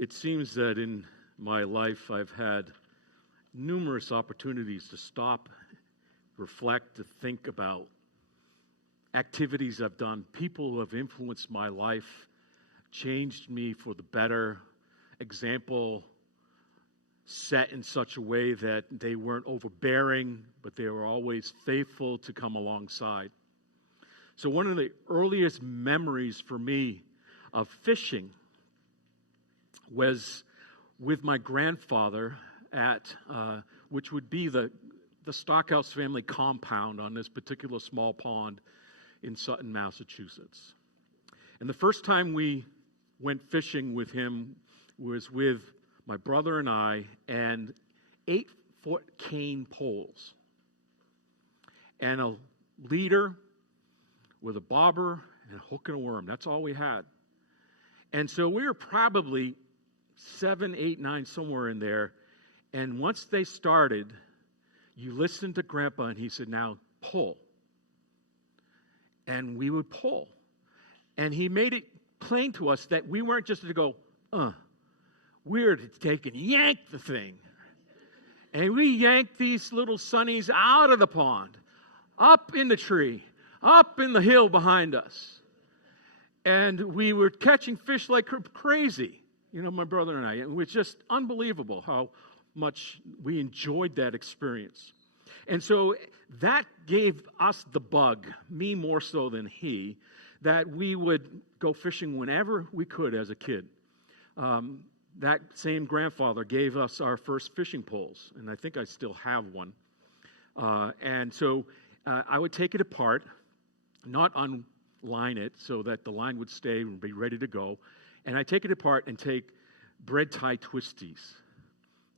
It seems that in my life I've had numerous opportunities to stop, reflect, to think about activities I've done, people who have influenced my life, changed me for the better, example set in such a way that they weren't overbearing, but they were always faithful to come alongside. So one of the earliest memories for me of fishing was with my grandfather at, which would be the Stockhouse family compound on this particular small pond in Sutton, Massachusetts. And the first time we went fishing with him was with my brother and I and 8-foot cane poles and a leader with a bobber and a hook and a worm. That's all we had. And so we were probably 7, 8, 9, somewhere in there. And once they started, you listened to Grandpa and he said, now pull. And we would pull. And he made it plain to us that we weren't just to go, we were to take and yank the thing. And we yanked these little sunnies out of the pond, up in the tree, up in the hill behind us. And we were catching fish like crazy, my brother and I. And it was just unbelievable how much we enjoyed that experience. And so that gave us the bug, me more so than he, that we would go fishing whenever we could as a kid. That same grandfather gave us our first fishing poles, and I think I still have one. And so I would take it apart, not unline it so that the line would stay and be ready to go. And I take it apart and take bread tie twisties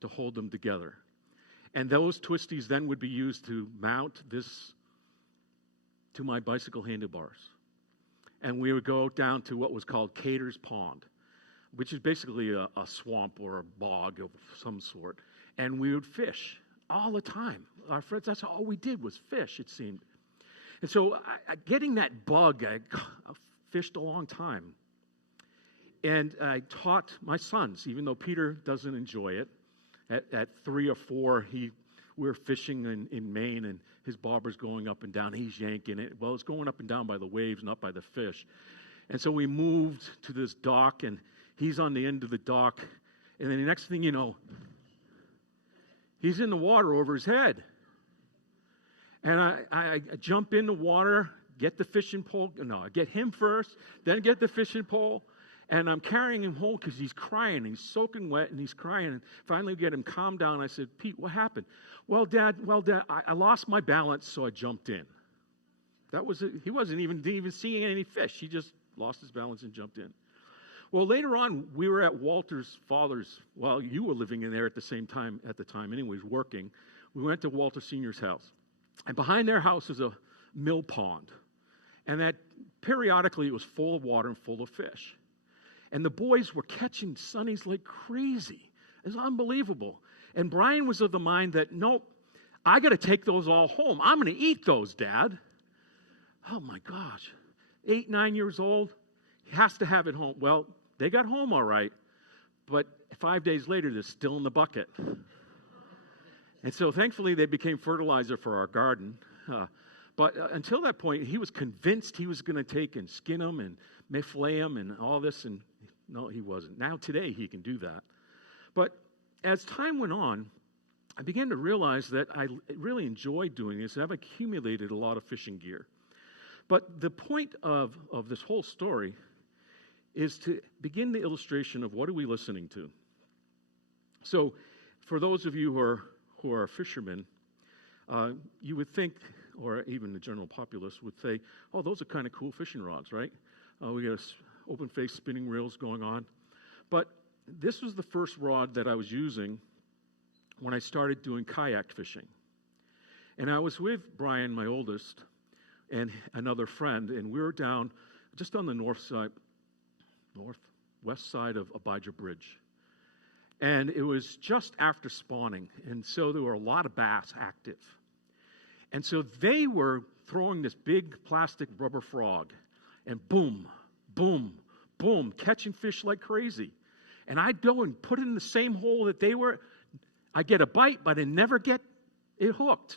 to hold them together. And those twisties then would be used to mount this to my bicycle handlebars. And we would go down to what was called Cater's Pond, which is basically a swamp or a bog of some sort. And we would fish all the time. Our friends, that's all we did was fish, it seemed. And so getting that bug, I fished a long time. And I taught my sons, even though Peter doesn't enjoy it. At 3 or 4, we were fishing in Maine, and his bobber's going up and down. He's yanking it. Well, it's going up and down by the waves, not by the fish. And so we moved to this dock, and he's on the end of the dock. And then the next thing you know, he's in the water over his head. And I jump in the water, get the fishing pole. No, I get him first, then get the fishing pole. And I'm carrying him home because he's crying. He's soaking wet, and he's crying. And finally, we get him calmed down. I said, Pete, what happened? Well, Dad, I lost my balance, so I jumped in. That was it. He wasn't even seeing any fish. He just lost his balance and jumped in. Well, later on, we were at Walter's father's. Well, you were living in there at the time, anyways, working. We went to Walter Sr.'s house. And behind their house is a mill pond. And that periodically it was full of water and full of fish. And the boys were catching sunnies like crazy. It was unbelievable. And Brian was of the mind that, nope, I got to take those all home. I'm going to eat those, Dad. Oh, my gosh. 8, 9 years old. He has to have it home. Well, they got home all right. But 5 days later, they're still in the bucket. And so, thankfully, they became fertilizer for our garden. But until that point, he was convinced he was going to take and skin them and fillet them and all this. And no, he wasn't. Now, today, he can do that. But as time went on, I began to realize that I really enjoyed doing this. And I've accumulated a lot of fishing gear. But the point of this whole story is to begin the illustration of what are we listening to. So for those of you who are fishermen, you would think, or even the general populace would say, oh, those are kind of cool fishing rods, right? We got open-face spinning reels going on. But this was the first rod that I was using when I started doing kayak fishing. And I was with Brian, my oldest, and another friend, and we were down just on the northwest side of Abijah Bridge. And it was just after spawning, and so there were a lot of bass active. And so they were throwing this big plastic rubber frog, and boom, boom, boom, catching fish like crazy. And I'd go and put it in the same hole that they were. I get a bite, but I never get it hooked.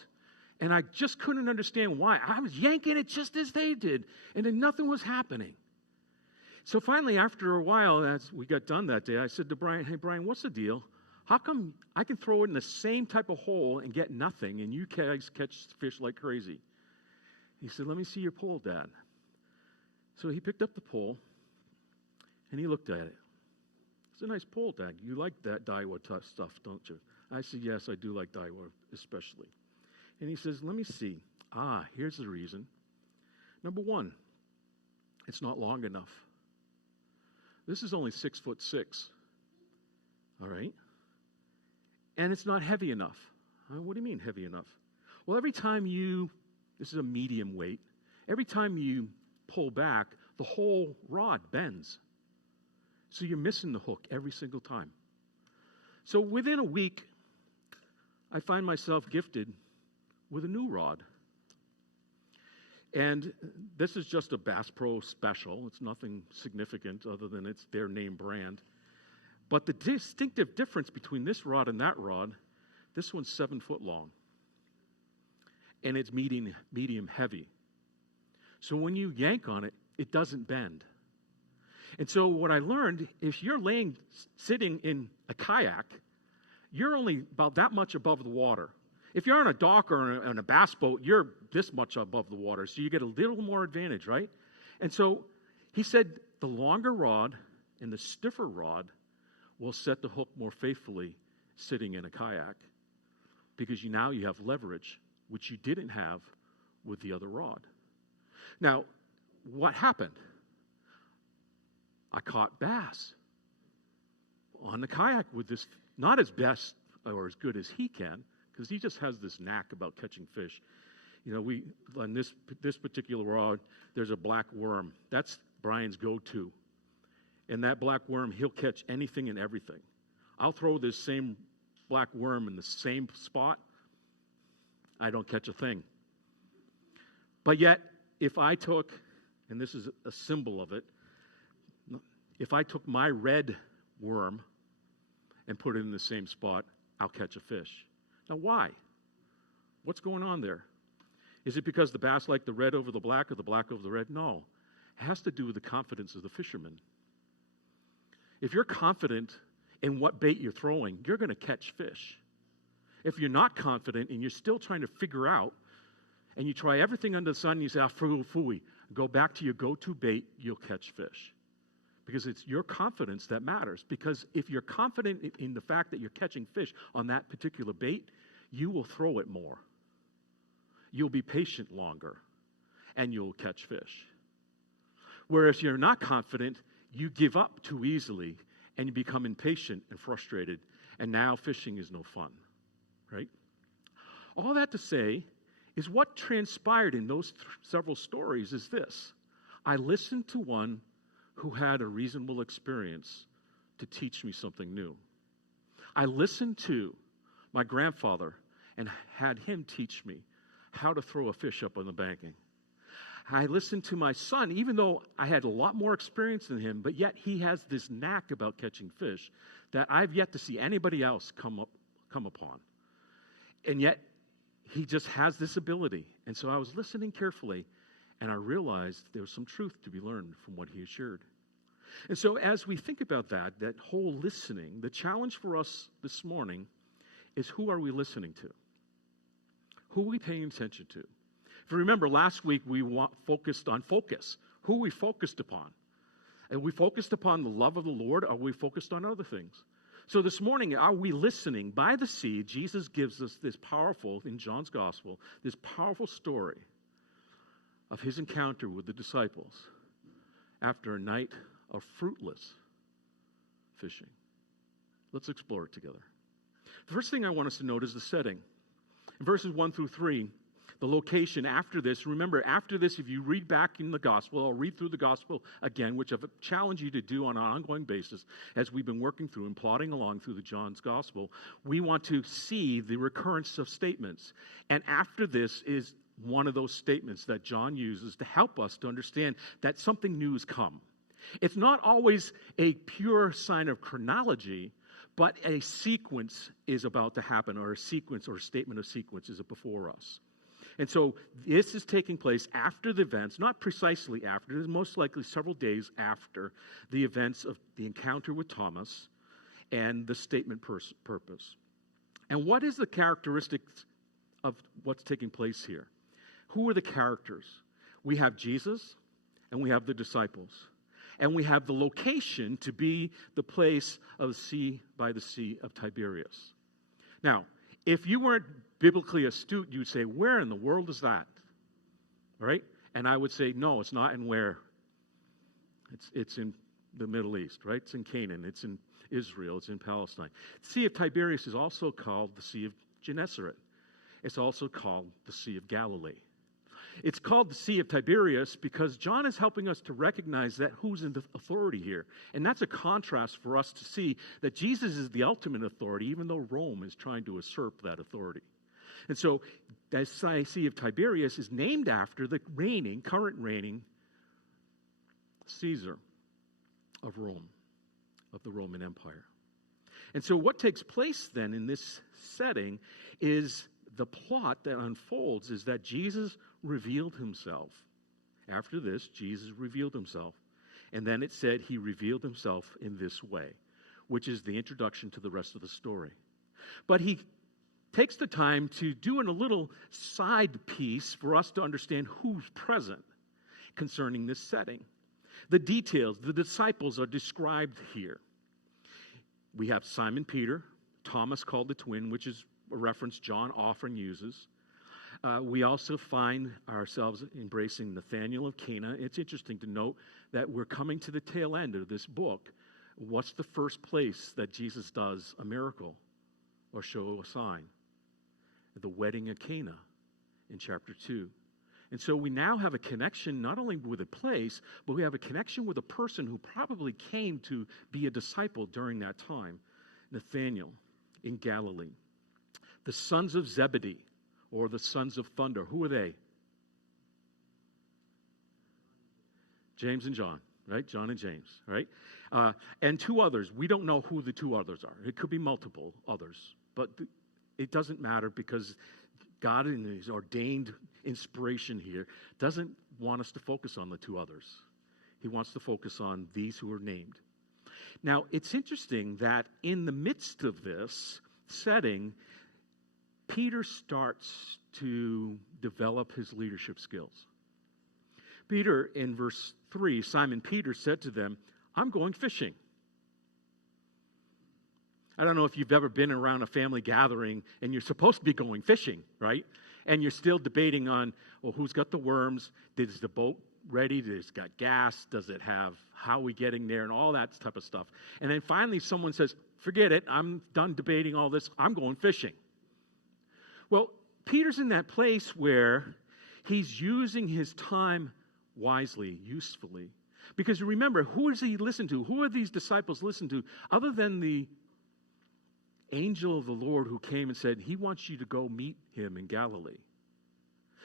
And I just couldn't understand why. I was yanking it just as they did, and then nothing was happening. So finally, after a while, as we got done that day, I said to Brian, hey, Brian, what's the deal? How come I can throw it in the same type of hole and get nothing, and you guys catch fish like crazy? He said, let me see your pole, Dad. So he picked up the pole, and he looked at it. It's a nice pole, Dad. You like that Daiwa stuff, don't you? I said, yes, I do like Daiwa especially. And he says, let me see. Here's the reason. Number one, it's not long enough. This is only 6'6", all right? And it's not heavy enough. What do you mean heavy enough? Well, this is a medium weight, every time you pull back, the whole rod bends. So you're missing the hook every single time. So within a week, I find myself gifted with a new rod. And this is just a Bass Pro special. It's nothing significant other than it's their name brand. But the distinctive difference between this rod and that rod, this one's 7 foot long. And it's medium heavy. So when you yank on it, it doesn't bend. And so what I learned, if you're sitting in a kayak, you're only about that much above the water. If you're on a dock or on a bass boat, you're this much above the water. So you get a little more advantage, right? And so he said the longer rod and the stiffer rod will set the hook more faithfully sitting in a kayak, because now you have leverage, which you didn't have with the other rod. Now, what happened? I caught bass on the kayak with this, not as best or as good as he can, because he just has this knack about catching fish. You know, on this particular rod, there's a black worm. That's Brian's go-to. And that black worm, he'll catch anything and everything. I'll throw this same black worm in the same spot, I don't catch a thing. But yet, if I took, and this is a symbol of it, if I took my red worm and put it in the same spot, I'll catch a fish. Now, why? What's going on there? Is it because the bass like the red over the black or the black over the red? No. It has to do with the confidence of the fisherman. If you're confident in what bait you're throwing, you're going to catch fish. If you're not confident and you're still trying to figure out, and you try everything under the sun, and you say, phooey, go back to your go-to bait, you'll catch fish. Because it's your confidence that matters. Because if you're confident in the fact that you're catching fish on that particular bait, you will throw it more. You'll be patient longer, and you'll catch fish. Whereas you're not confident, you give up too easily, and you become impatient and frustrated, and now fishing is no fun, right? All that to say is what transpired in those several stories is this. I listened to one who had a reasonable experience to teach me something new. I listened to my grandfather and had him teach me how to throw a fish up on the banking. I listened to my son, even though I had a lot more experience than him, but yet he has this knack about catching fish that I've yet to see anybody else come upon. And yet, he just has this ability. And so I was listening carefully, and I realized there was some truth to be learned from what he had shared. And so as we think about that whole listening, the challenge for us this morning is, who are we listening to? Who are we paying attention to? If you remember, last week we focused on focus. Who we focused upon? Are we focused upon the love of the Lord, or are we focused on other things? So this morning, are we listening? By the sea, Jesus gives us this powerful, in John's gospel, this powerful story of his encounter with the disciples after a night of fruitless fishing. Let's explore it together. The first thing I want us to note is the setting. In verses 1 through 3, the location after this. Remember, after this, if you read back in the gospel, I'll read through the gospel again, which I've challenged you to do on an ongoing basis as we've been working through and plodding along through the John's gospel. We want to see the recurrence of statements. And after this is one of those statements that John uses to help us to understand that something new has come. It's not always a pure sign of chronology, but a sequence is about to happen, or a sequence or a statement of sequence is before us. And so this is taking place after the events, not precisely after, it is most likely several days after the events of the encounter with Thomas and the statement purpose. And what is the characteristics of what's taking place here? Who are the characters? We have Jesus, and we have the disciples. And we have the location to be the place of the sea by the Sea of Tiberias. Now, if you weren't biblically astute, you'd say, where in the world is that? All right? And I would say, no, it's not in where. It's in the Middle East, right? It's in Canaan. It's in Israel. It's in Palestine. The Sea of Tiberias is also called the Sea of Gennesaret. It's also called the Sea of Galilee. It's called the Sea of Tiberias because John is helping us to recognize that who's in the authority here. And that's a contrast for us to see that Jesus is the ultimate authority, even though Rome is trying to usurp that authority. And so the Sea of Tiberias is named after the current reigning Caesar of Rome, of the Roman Empire. And so what takes place then in this setting is the plot that unfolds is that Jesus revealed himself. After this, Jesus revealed himself. And then it said he revealed himself in this way, which is the introduction to the rest of the story. But he takes the time to do a little side piece for us to understand who's present concerning this setting. The details, the disciples are described here. We have Simon Peter, Thomas called the twin, which is a reference John often uses. We also find ourselves embracing Nathanael of Cana. It's interesting to note that we're coming to the tail end of this book. What's the first place that Jesus does a miracle or show a sign? The wedding at Cana in chapter 2. And so we now have a connection not only with a place, but we have a connection with a person who probably came to be a disciple during that time, Nathanael in Galilee. The sons of Zebedee, or the sons of thunder, who are they? James and John, right? John and James, right? And two others. We don't know who the two others are. It could be multiple others, but it doesn't matter because God in his ordained inspiration here doesn't want us to focus on the two others. He wants to focus on these who are named. Now, it's interesting that in the midst of this setting, Peter starts to develop his leadership skills. Peter, in verse 3, Simon Peter said to them, I'm going fishing. I don't know if you've ever been around a family gathering and you're supposed to be going fishing, right? And you're still debating on, well, who's got the worms? Is the boat ready? Does it got gas? Does it have, how are we getting there? And all that type of stuff. And then finally someone says, forget it. I'm done debating all this. I'm going fishing. Well, Peter's in that place where he's using his time wisely, usefully. Because remember, who does he listen to? Who are these disciples listen to? Other than the angel of the Lord who came and said, he wants you to go meet him in Galilee.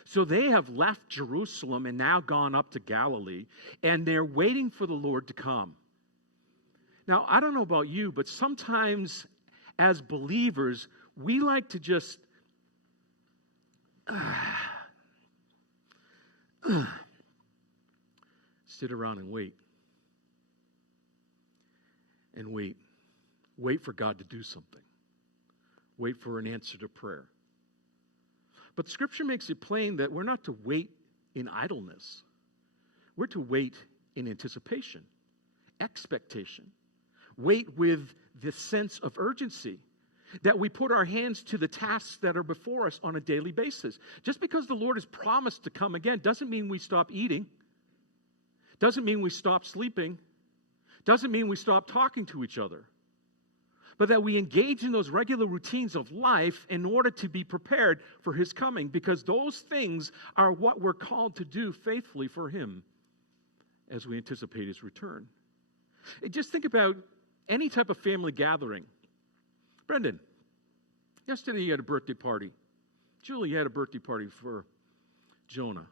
So they have left Jerusalem and now gone up to Galilee, and they're waiting for the Lord to come. Now, I don't know about you, but sometimes as believers, we like to just sit around and wait. And wait. Wait for God to do something. Wait for an answer to prayer. But Scripture makes it plain that we're not to wait in idleness. We're to wait in anticipation, expectation. Wait with the sense of urgency. That we put our hands to the tasks that are before us on a daily basis. Just because the Lord has promised to come again doesn't mean we stop eating. Doesn't mean we stop sleeping. Doesn't mean we stop talking to each other. But that we engage in those regular routines of life in order to be prepared for his coming. Because those things are what we're called to do faithfully for him as we anticipate his return. Just think about any type of family gathering. Brendan, yesterday you had a birthday party. Julie, you had a birthday party for Jonah.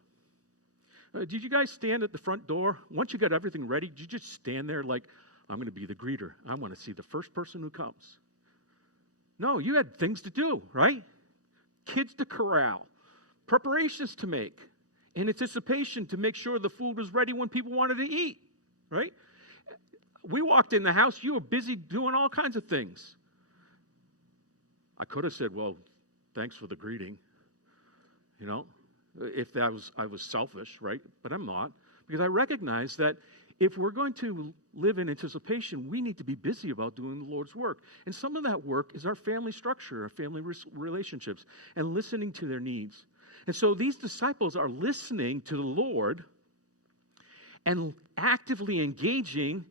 Did you guys stand at the front door? Once you got everything ready, did you just stand there like, I'm going to be the greeter. I want to see the first person who comes. No, you had things to do, right? Kids to corral, preparations to make, in anticipation to make sure the food was ready when people wanted to eat, right? We walked in the house, you were busy doing all kinds of things. I could have said, well, thanks for the greeting, if I was selfish, right? But I'm not, because I recognize that if we're going to live in anticipation, we need to be busy about doing the Lord's work. And some of that work is our family structure, our family relationships, and listening to their needs. And so these disciples are listening to the Lord and actively engaging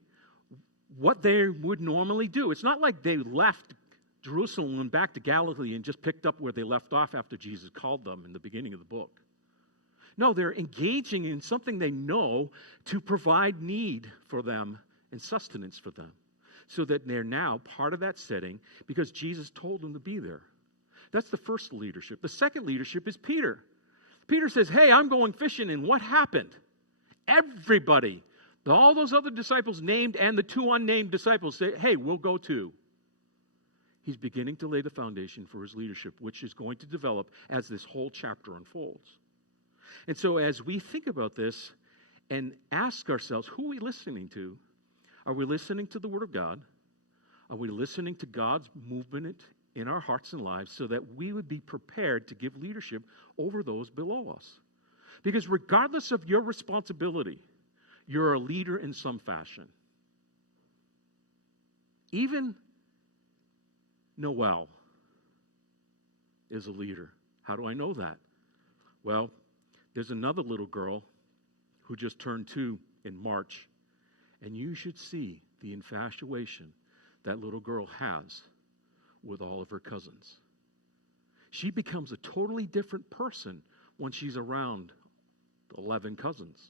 what they would normally do. It's not like they left Jerusalem and went back to Galilee and just picked up where they left off after Jesus called them in the beginning of the book. No, they're engaging in something they know to provide need for them and sustenance for them, so that they're now part of that setting because Jesus told them to be there. That's the first leadership. The second leadership is Peter. Peter says, hey, I'm going fishing, and what happened? Everybody, all those other disciples named and the two unnamed disciples say, hey, we'll go too. He's beginning to lay the foundation for his leadership, which is going to develop as this whole chapter unfolds. And so as we think about this and ask ourselves, who are we listening to? Are we listening to the Word of God? Are we listening to God's movement in our hearts and lives so that we would be prepared to give leadership over those below us? Because regardless of your responsibility, you're a leader in some fashion. Even Noelle is a leader. How do I know that? Well, there's another little girl who just turned 2 in March, and you should see the infatuation that little girl has with all of her cousins. She becomes a totally different person when she's around 11 cousins.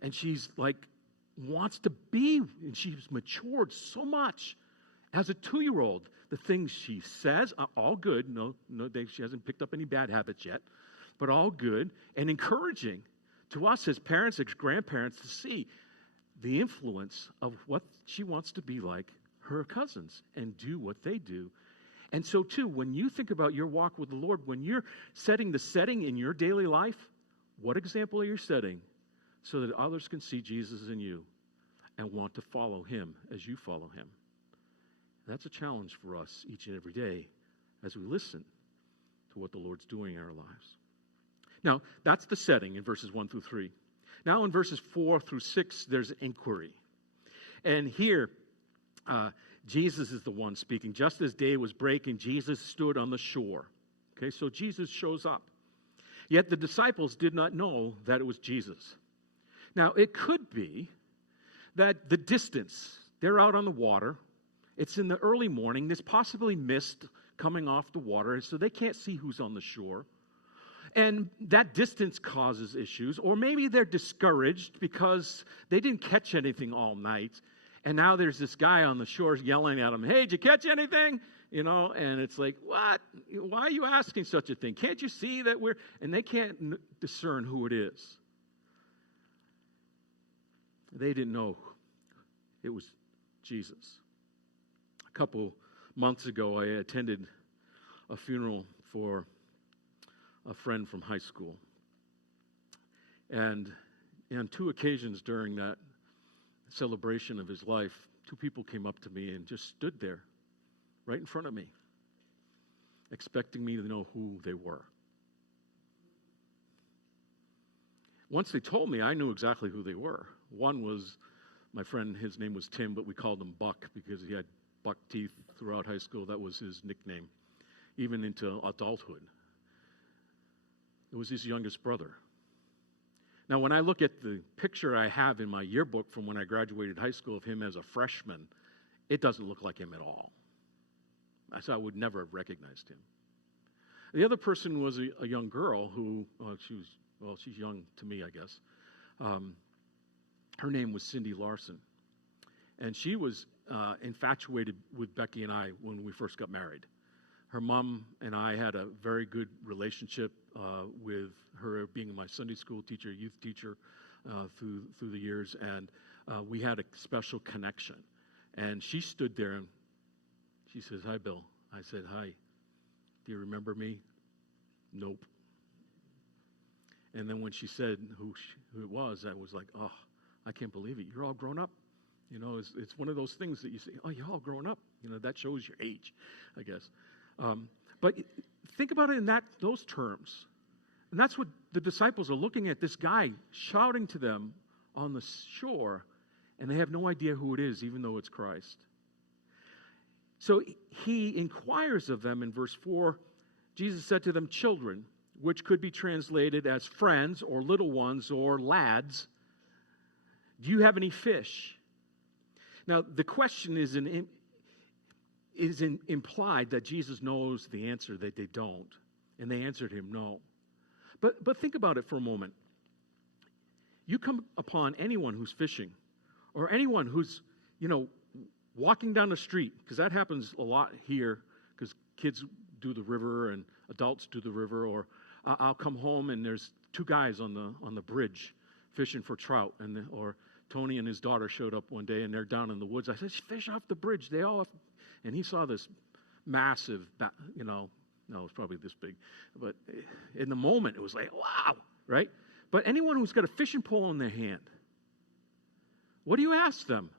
And she's like, wants to be, and she's matured so much. As a 2-year-old, the things she says are all good. No, she hasn't picked up any bad habits yet. But all good and encouraging to us as parents, as grandparents, to see the influence of what she wants to be like her cousins and do what they do. And so, too, when you think about your walk with the Lord, when you're setting the setting in your daily life, what example are you setting so that others can see Jesus in you and want to follow him as you follow him? That's a challenge for us each and every day as we listen to what the Lord's doing in our lives. Now, that's the setting in verses 1 through 3. Now in verses 4 through 6, there's inquiry. And here, Jesus is the one speaking. Just as day was breaking, Jesus stood on the shore. Okay, so Jesus shows up. Yet the disciples did not know that it was Jesus. Now, it could be that the distance, they're out on the water. It's in the early morning. There's possibly mist coming off the water, so they can't see who's on the shore. And that distance causes issues. Or maybe they're discouraged because they didn't catch anything all night. And now there's this guy on the shore yelling at them, hey, did you catch anything? And it's like, what? Why are you asking such a thing? Can't you see that we're... And they can't discern who it is. They didn't know it was Jesus. A couple months ago, I attended a funeral for a friend from high school. And on 2 occasions during that celebration of his life, 2 people came up to me and just stood there right in front of me, expecting me to know who they were. Once they told me, I knew exactly who they were. One was my friend, his name was Tim, but we called him Buck because he had buck teeth throughout high school. That was his nickname, even into adulthood. It was his youngest brother. Now, when I look at the picture I have in my yearbook from when I graduated high school of him as a freshman, it doesn't look like him at all. So I would never have recognized him. The other person was a young girl who, she's young to me, I guess. Her name was Cindy Larson. And she was infatuated with Becky and I when we first got married. her mom and I had a very good relationship with her being my Sunday school teacher, youth teacher through the years, and we had a special connection. And she stood there and she says, "Hi, Bill." I said, "Hi. Do you remember me?" "Nope." And then when she said who it was, I was like, "Oh, I can't believe it. You're all grown up." You know, it's one of those things that you say, "Oh, you're all grown up." You know, that shows your age, I guess. But think about it in those terms. And that's what the disciples are looking at, this guy shouting to them on the shore, and they have no idea who it is, even though it's Christ. So he inquires of them in verse 4. Jesus said to them, "Children," which could be translated as friends or little ones or lads, "do you have any fish?" Now, the question is implied that Jesus knows the answer, that they don't. And they answered him, "No." But think about it for a moment. You come upon anyone who's fishing, or anyone who's, walking down the street, because that happens a lot here, because kids do the river and adults do the river, or I'll come home and there's two guys on the bridge fishing for trout, or Tony and his daughter showed up one day and they're down in the woods. I said, "Fish off the bridge." They all, and he saw this massive, no, it's probably this big, but in the moment it was like, wow, right? But anyone who's got a fishing pole in their hand, what do you ask them?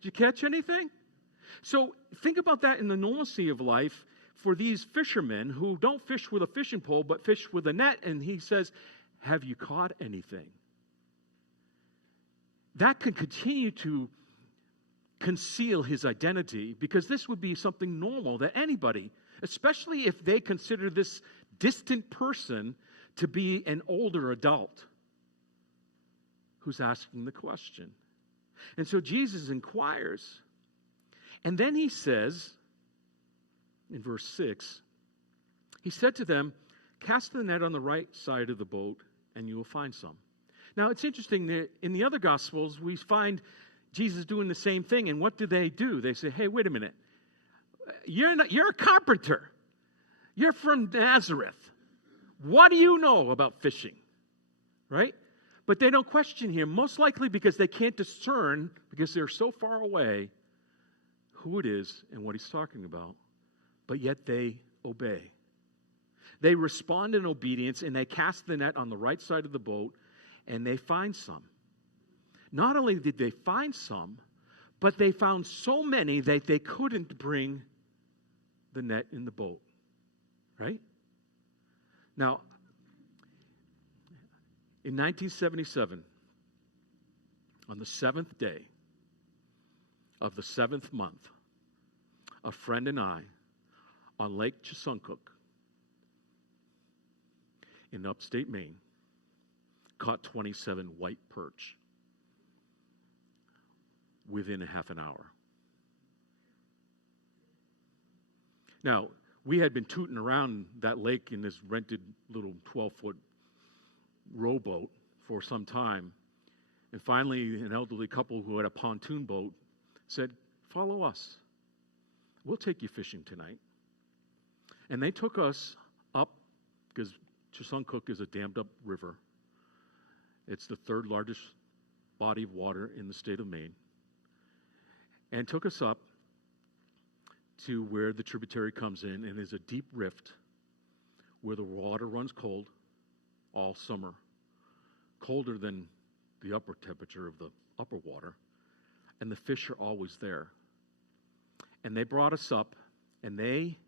Did you catch anything? So think about that in the normalcy of life for these fishermen who don't fish with a fishing pole but fish with a net, and he says, "Have you caught anything?" That could continue to conceal his identity, because this would be something normal that anybody, especially if they consider this distant person to be an older adult who's asking the question. And so Jesus inquires, and then he says, in verse 6, he said to them, "Cast the net on the right side of the boat, and you will find some." Now, it's interesting that in the other Gospels, we find Jesus doing the same thing, and what do? They say, "Hey, wait a minute. You're a carpenter. You're from Nazareth. What do you know about fishing?" Right? But they don't question him, most likely because they can't discern, because they're so far away, who it is and what he's talking about. But yet they obey. They respond in obedience, and they cast the net on the right side of the boat, and they find some. Not only did they find some, but they found so many that they couldn't bring the net in the boat. Right? Now, in 1977, on the 7th day of the 7th month, a friend and I, on Lake Chesuncook in upstate Maine, caught 27 white perch within a half an hour. Now, we had been tooting around that lake in this rented little 12-foot rowboat for some time. And finally, an elderly couple who had a pontoon boat said, "Follow us. We'll take you fishing tonight." And they took us up, because Chesuncook is a dammed-up river. It's the third largest body of water in the state of Maine. And took us up to where the tributary comes in, and there's a deep rift where the water runs cold all summer, colder than the upper temperature of the upper water, and the fish are always there. And they brought us up, and they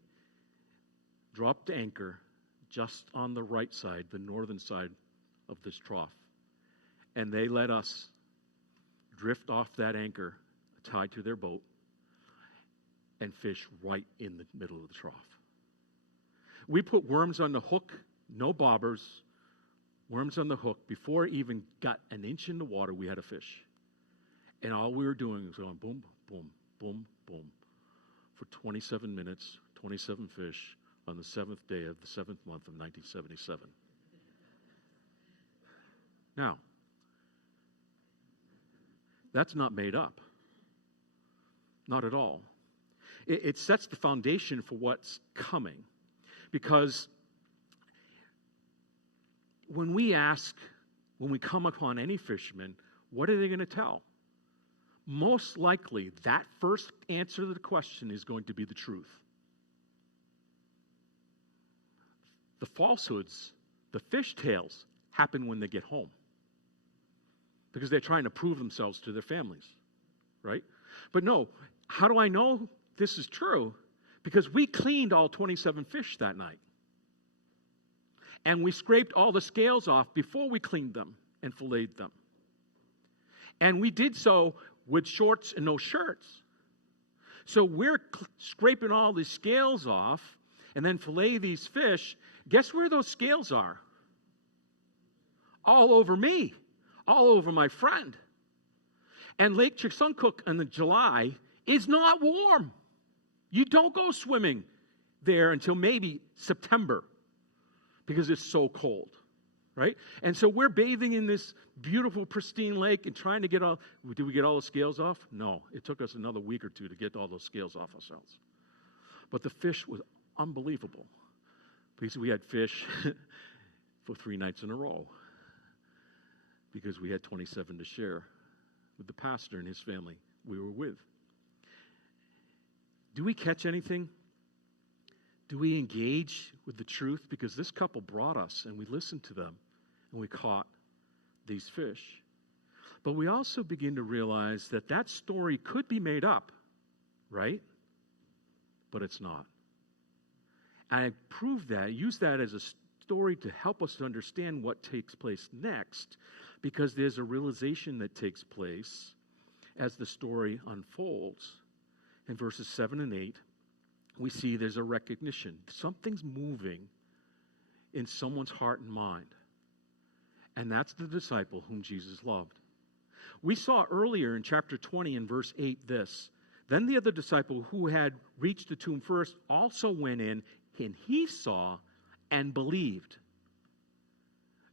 dropped anchor just on the right side, the northern side of this trough. And they let us drift off that anchor tied to their boat and fish right in the middle of the trough. We put worms on the hook, no bobbers, worms on the hook. Before it even got an inch in the water, we had a fish. And all we were doing was going boom, boom, boom, boom for 27 minutes, 27 fish on the 7th day of the 7th month of 1977. Now, that's not made up. Not at all. it sets the foundation for what's coming. Because when we come upon any fisherman, what are they going to tell? Most likely, that first answer to the question is going to be the truth. The falsehoods, the fishtails, happen when they get home. Because they're trying to prove themselves to their families, right? But no, how do I know this is true? Because we cleaned all 27 fish that night. And we scraped all the scales off before we cleaned them and filleted them. And we did so with shorts and no shirts. So we're scraping all the scales off and then fillet these fish. Guess where those scales are? All over me. All over my friend. And Lake Chicxulub in July is not warm. You don't go swimming there until maybe September because it's so cold, right? And so we're bathing in this beautiful, pristine lake and trying to get all, did we get all the scales off? No, it took us another week or two to get all those scales off ourselves. But the fish was unbelievable because we had fish for 3 nights in a row because we had 27 to share with the pastor and his family we were with. Do we catch anything? Do we engage with the truth? Because this couple brought us and we listened to them and we caught these fish. But we also begin to realize that that story could be made up, right? But it's not. And I proved that, use that as a story to help us to understand what takes place next, because there's a realization that takes place as the story unfolds. In verses 7 and 8, we see there's a recognition. Something's moving in someone's heart and mind. And that's the disciple whom Jesus loved. We saw earlier in chapter 20 and verse 8 this. Then the other disciple who had reached the tomb first also went in, and he saw and believed.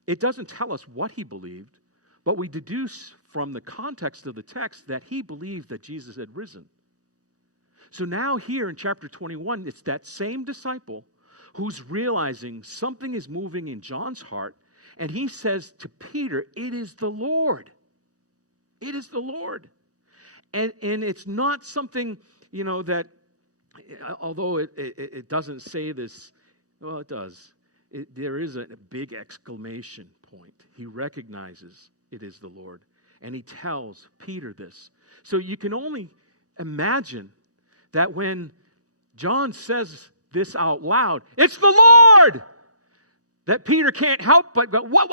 It doesn't tell us what he believed, but we deduce from the context of the text that he believed that Jesus had risen. So now here in chapter 21, it's that same disciple who's realizing something is moving in John's heart, and he says to Peter, "It is the Lord. It is the Lord." And it's not something, that, although it doesn't say this, well, it does. There is a big exclamation point. He recognizes it is the Lord, and he tells Peter this. So you can only imagine that when John says this out loud, it's the Lord, that Peter can't help but go, what?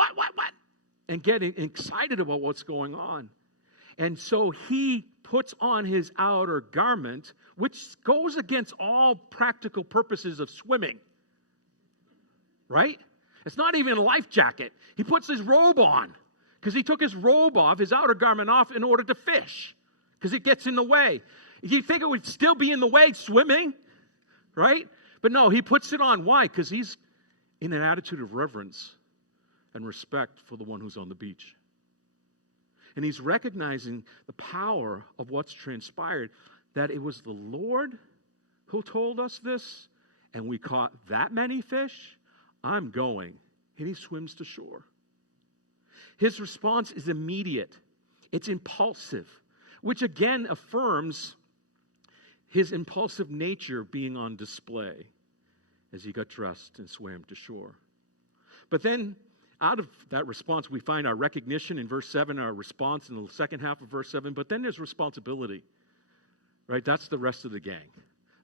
And get excited about what's going on. And so he puts on his outer garment, which goes against all practical purposes of swimming. Right? It's not even a life jacket. He puts his robe on because he took his robe off, his outer garment off, in order to fish because it gets in the way. You think it would still be in the way swimming, right? But no, he puts it on. Why? Because he's in an attitude of reverence and respect for the one who's on the beach. And he's recognizing the power of what's transpired, that it was the Lord who told us this, and we caught that many fish. I'm going. And he swims to shore. His response is immediate. It's impulsive, which again affirms his impulsive nature being on display as he got dressed and swam to shore. But then, out of that response, we find our recognition in verse 7, our response in the second half of verse 7, but then there's responsibility, right? That's the rest of the gang.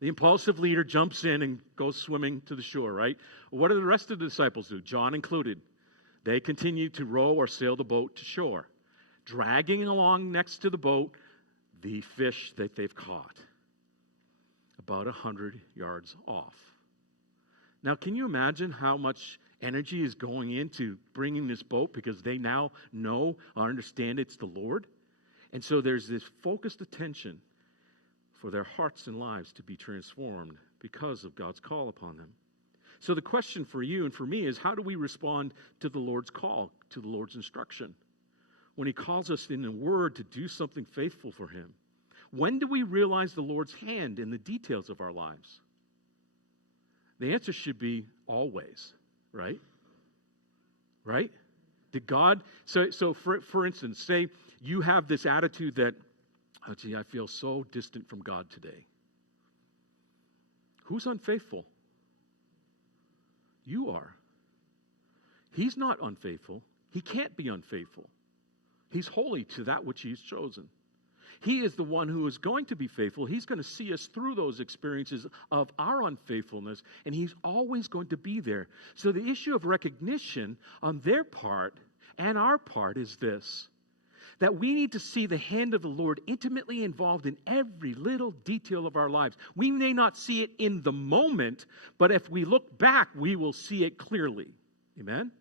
The impulsive leader jumps in and goes swimming to the shore, right? What do the rest of the disciples do? John included. They continue to row or sail the boat to shore, dragging along next to the boat the fish that they've caught, about 100 yards off. Now, can you imagine how much energy is going into bringing this boat, because they now know or understand it's the Lord? And so there's this focused attention for their hearts and lives to be transformed because of God's call upon them. So the question for you and for me is, how do we respond to the Lord's call, to the Lord's instruction? When he calls us in the Word to do something faithful for him, When do we realize the Lord's hand in the details of our lives? The answer should be always, right? Right? Did God, so for instance, say you have this attitude that, oh gee, I feel so distant from God today. Who's unfaithful? You are. He's not unfaithful. He can't be unfaithful. He's holy to that which he's chosen. He is the one who is going to be faithful. He's going to see us through those experiences of our unfaithfulness, and he's always going to be there. So the issue of recognition on their part and our part is this, that we need to see the hand of the Lord intimately involved in every little detail of our lives. We may not see it in the moment, but if we look back, we will see it clearly. Amen?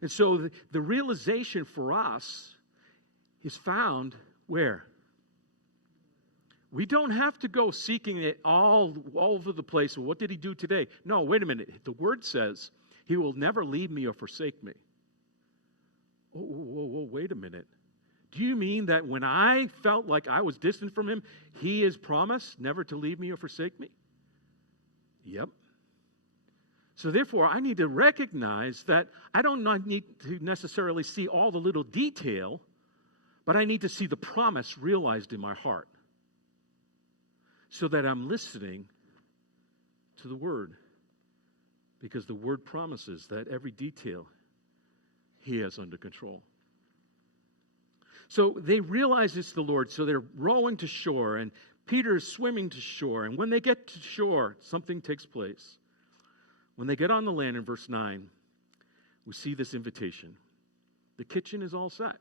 And so the realization for us is found where? We don't have to go seeking it all over the place. Well, what did he do today? No, wait a minute. The word says he will never leave me or forsake me. Oh, wait a minute. Do you mean that when I felt like I was distant from him, he has promised never to leave me or forsake me? Yep. So therefore, I need to recognize that I don't need to necessarily see all the little detail, but I need to see the promise realized in my heart so that I'm listening to the word, because the word promises that every detail he has under control. So they realize it's the Lord, so they're rowing to shore, and Peter is swimming to shore, and when they get to shore, something takes place. When they get on the land in verse 9, we see this invitation. The kitchen is all set.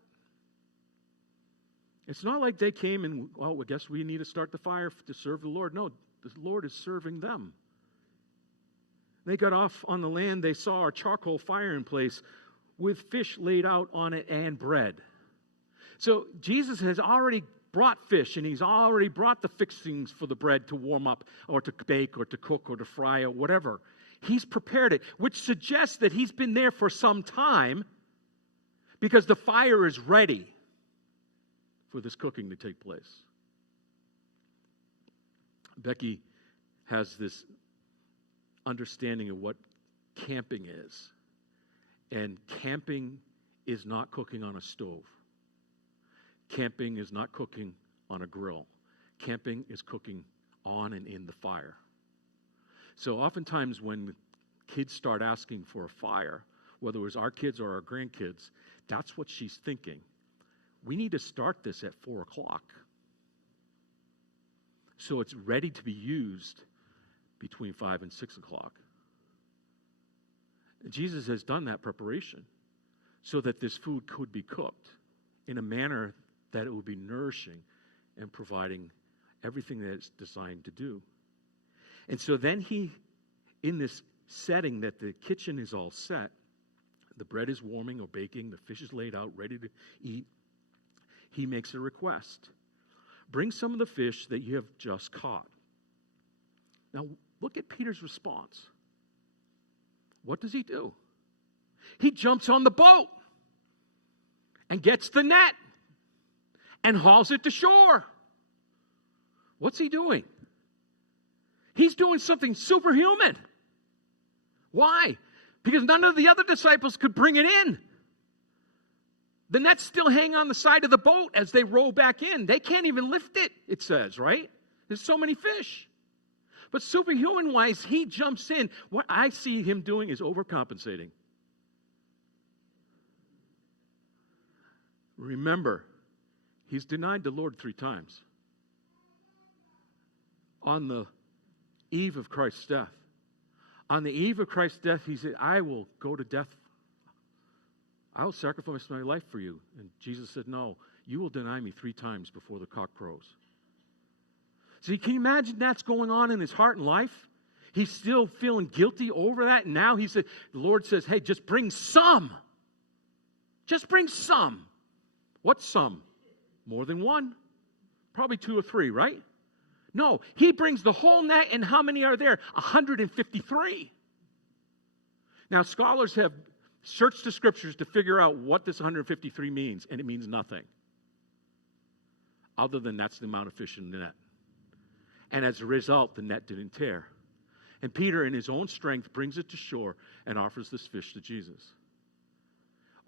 It's not like they came and, well, I guess we need to start the fire to serve the Lord. No, the Lord is serving them. They got off on the land. They saw a charcoal fire in place with fish laid out on it and bread. So Jesus has already brought fish, and he's already brought the fixings for the bread to warm up or to bake or to cook or to fry or whatever. He's prepared it, which suggests that he's been there for some time because the fire is ready for this cooking to take place. Becky has this understanding of what camping is. And camping is not cooking on a stove. Camping is not cooking on a grill. Camping is cooking on and in the fire. So oftentimes when kids start asking for a fire, whether it was our kids or our grandkids, that's what she's thinking. We need to start this at 4 o'clock so it's ready to be used between 5 and 6 o'clock. Jesus has done that preparation so that this food could be cooked in a manner that it would be nourishing and providing everything that it's designed to do. And so then he, in this setting that the kitchen is all set, the bread is warming or baking, the fish is laid out, ready to eat, he makes a request. Bring some of the fish that you have just caught. Now, look at Peter's response. What does he do? He jumps on the boat and gets the net and hauls it to shore. What's he doing? He's doing something superhuman. Why? Because none of the other disciples could bring it in. The nets still hang on the side of the boat as they row back in. They can't even lift it, it says, right? There's so many fish. But superhuman-wise, he jumps in. What I see him doing is overcompensating. Remember, he's denied the Lord 3 times. On the eve of Christ's death. On the eve of Christ's death, he said, I will go to death. I will sacrifice my life for you. And Jesus said, no, you will deny me 3 times before the cock crows. So can you imagine that's going on in his heart and life? He's still feeling guilty over that. And now the Lord says, hey, just bring some. Just bring some. What's some? More than 1? Probably 2 or 3, right? No, he brings the whole net, and how many are there? 153. Now, scholars have searched the scriptures to figure out what this 153 means, and it means nothing. other than that's the amount of fish in the net. And as a result, the net didn't tear. And Peter, in his own strength, brings it to shore and offers this fish to Jesus,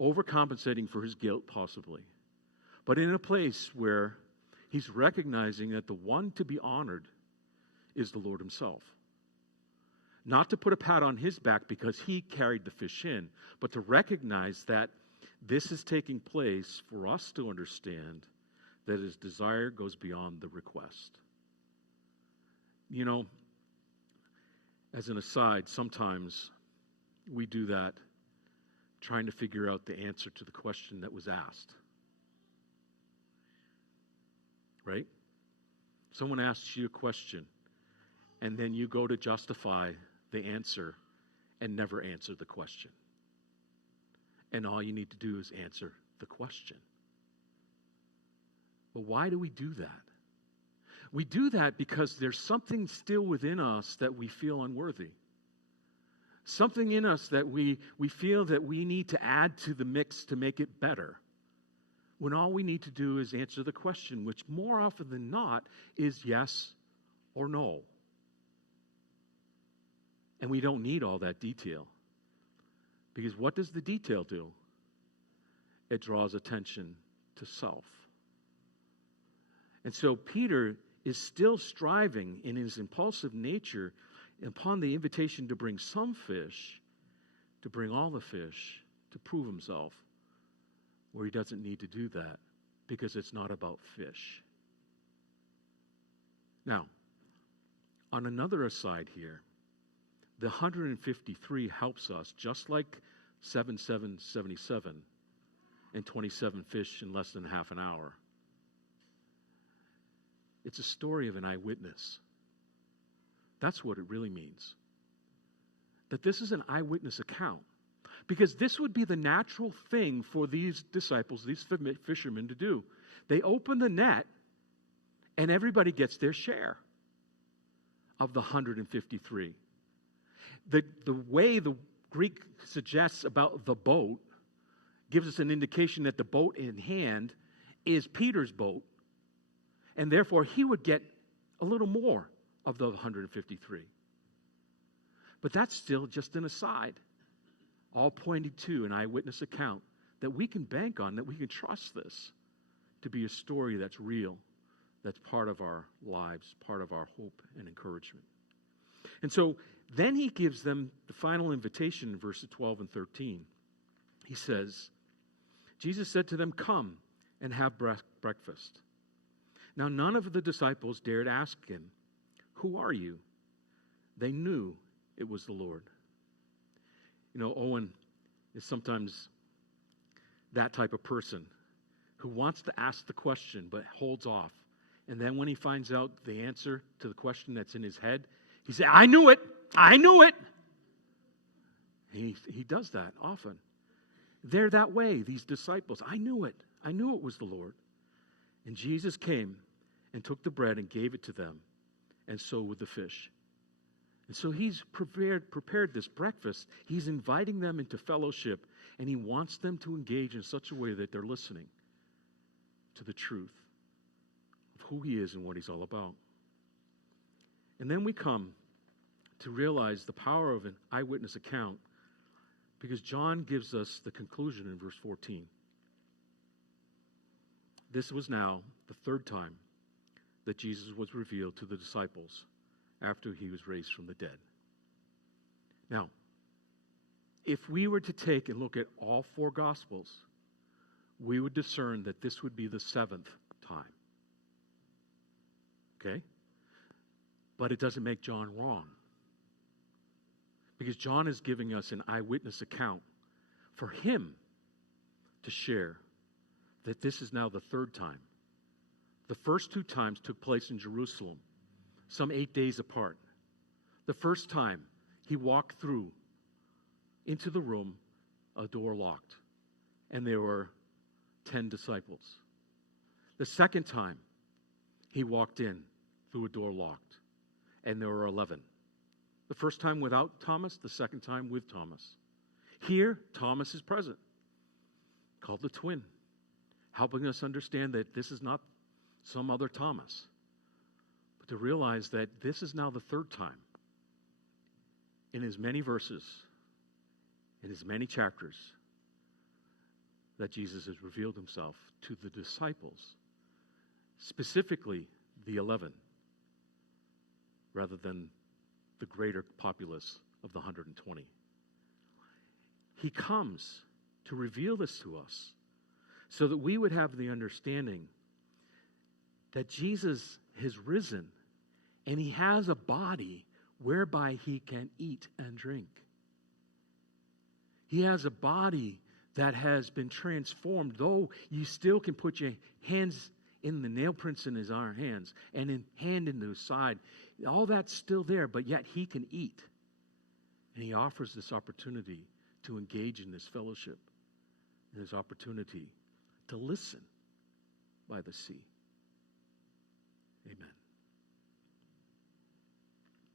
overcompensating for his guilt, possibly, but in a place where he's recognizing that the one to be honored is the Lord himself. Not to put a pat on his back because he carried the fish in, but to recognize that this is taking place for us to understand that his desire goes beyond the request. You know, as an aside, sometimes we do that trying to figure out the answer to the question that was asked. Right? Someone asks you a question, and then you go to justify the answer and never answer the question. And all you need to do is answer the question. But why do we do that? We do that because there's something still within us that we feel unworthy. Something in us that we feel that we need to add to the mix to make it better. When all we need to do is answer the question, which more often than not is yes or no. And we don't need all that detail. Because what does the detail do? It draws attention to self. And so Peter is still striving in his impulsive nature upon the invitation to bring some fish, to bring all the fish, to prove himself, where he doesn't need to do that because it's not about fish. Now, on another aside here, the 153 helps us, just like 77 and 27 fish in less than half an hour. It's a story of an eyewitness. That's what it really means. That this is an eyewitness account. Because this would be the natural thing for these disciples, these fishermen to do. They open the net, and everybody gets their share of the 153. The way the Greek suggests about the boat gives us an indication that the boat in hand is Peter's boat. And therefore, he would get a little more of the 153. But that's still just an aside, all pointing to an eyewitness account that we can bank on, that we can trust this to be a story that's real, that's part of our lives, part of our hope and encouragement. And so then he gives them the final invitation in verses 12 and 13. He says, Jesus said to them, "Come and have breakfast." Now none of the disciples dared ask him, "Who are you?" They knew it was the Lord. You know, Owen is sometimes that type of person who wants to ask the question but holds off. And then when he finds out the answer to the question that's in his head, he says, "I knew it! I knew it!" He does that often. They're that way, these disciples. I knew it. I knew it was the Lord. And Jesus came and took the bread and gave it to them, and so with the fish. And so he's prepared this breakfast. He's inviting them into fellowship, and he wants them to engage in such a way that they're listening to the truth of who he is and what he's all about. And then we come to realize the power of an eyewitness account because John gives us the conclusion in verse 14. This was now the third time that Jesus was revealed to the disciples after he was raised from the dead. Now, if we were to take and look at all four Gospels, we would discern that this would be the seventh time. Okay? But it doesn't make John wrong. Because John is giving us an eyewitness account for him to share that this is now the third time. The first two times took place in Jerusalem, some 8 days apart. The first time, he walked through into the room, a door locked, and there were 10 disciples. The second time, he walked in through a door locked, and there were 11. The first time without Thomas, the second time with Thomas. Here, Thomas is present, called the twin, helping us understand that this is not some other Thomas. But to realize that this is now the third time in as many verses, in as many chapters, that Jesus has revealed himself to the disciples, specifically the 11, rather than the greater populace of the 120. He comes to reveal this to us so that we would have the understanding that Jesus has risen and he has a body whereby he can eat and drink. He has a body that has been transformed, though you still can put your hands in the nail prints in his iron hands and hand into his side. All that's still there, but yet he can eat. And he offers this opportunity to engage in this fellowship, and this opportunity to listen by the sea. Amen.